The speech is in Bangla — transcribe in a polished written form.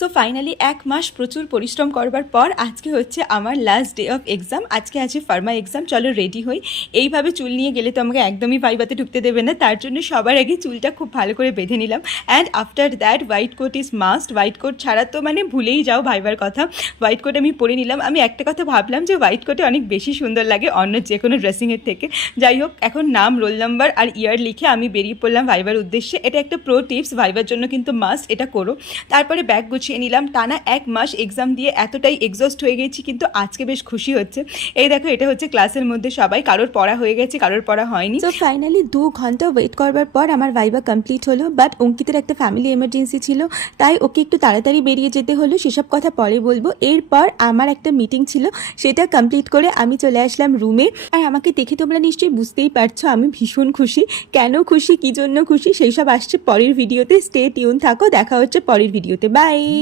সো ফাইনালি 1 মাস প্রচুর পরিশ্রম করবার পর আজকে হচ্ছে আমার লাস্ট ডে অফ এক্সাম। আজকে আছে ফার্মা এক্সাম। চলো রেডি হই। এইভাবে চুল নিয়ে গেলে তো আমাকে একদমই ভাইবাতে ঢুকতে দেবে না, তার জন্য সবার আগে চুলটা খুব ভালো করে বেঁধে নিলাম। And after that white coat is must. White coat ছাড়া তো মানে ভুলেই যাও ভাইবার কথা। হোয়াইট কোট আমি পরে নিলাম। আমি একটা কথা ভাবলাম যে হোয়াইট কোটে অনেক বেশি সুন্দর লাগে অন্য যে কোনো ড্রেসিংয়ের থেকে। যাই হোক, এখন নাম, রোল নাম্বার আর ইয়ার লিখে আমি বেরিয়ে পড়লাম ভাইবার উদ্দেশ্যে। এটা একটা প্রো টিপস, ভাইবার জন্য কিন্তু মাস্ট এটা করো। তারপরে ব্যাগ গুছিয়ে নিলাম। টানা 1 মাস এক্সাম দিয়ে এতটাই এক্সস্ট হয়ে গেছি, কিন্তু আজকে বেশ খুশি হচ্ছে। এই দেখো, এটা হচ্ছে ক্লাসের মধ্যে সবাই, কারোর পড়া হয়ে গেছে, কারোর পড়া হয়নি। তো ফাইনালি 2 ঘন্টা ওয়েট করবার পর আমার ভাইবা কমপ্লিট হলো। বাট অঙ্কিতের একটা ফ্যামিলি এমার্জেন্সি ছিল, তাই ওকে একটু তাড়াতাড়ি বেরিয়ে যেতে হলো। সেসব কথা পরে বলবো। এরপর আমার একটা মিটিং ছিল, সেটা কমপ্লিট করে আমি চলে আসলাম রুমে। আর আমাকে দেখে তোমরা নিশ্চয়ই বুঝতেই পারছো আমি ভীষণ খুশি। কেন খুশি, কী জন্য খুশি, সেই সব আসছে পরের ভিডিওতে। স্টে টিউন থাকো, দেখা হচ্ছে পরের ভিডিওতে। বাই।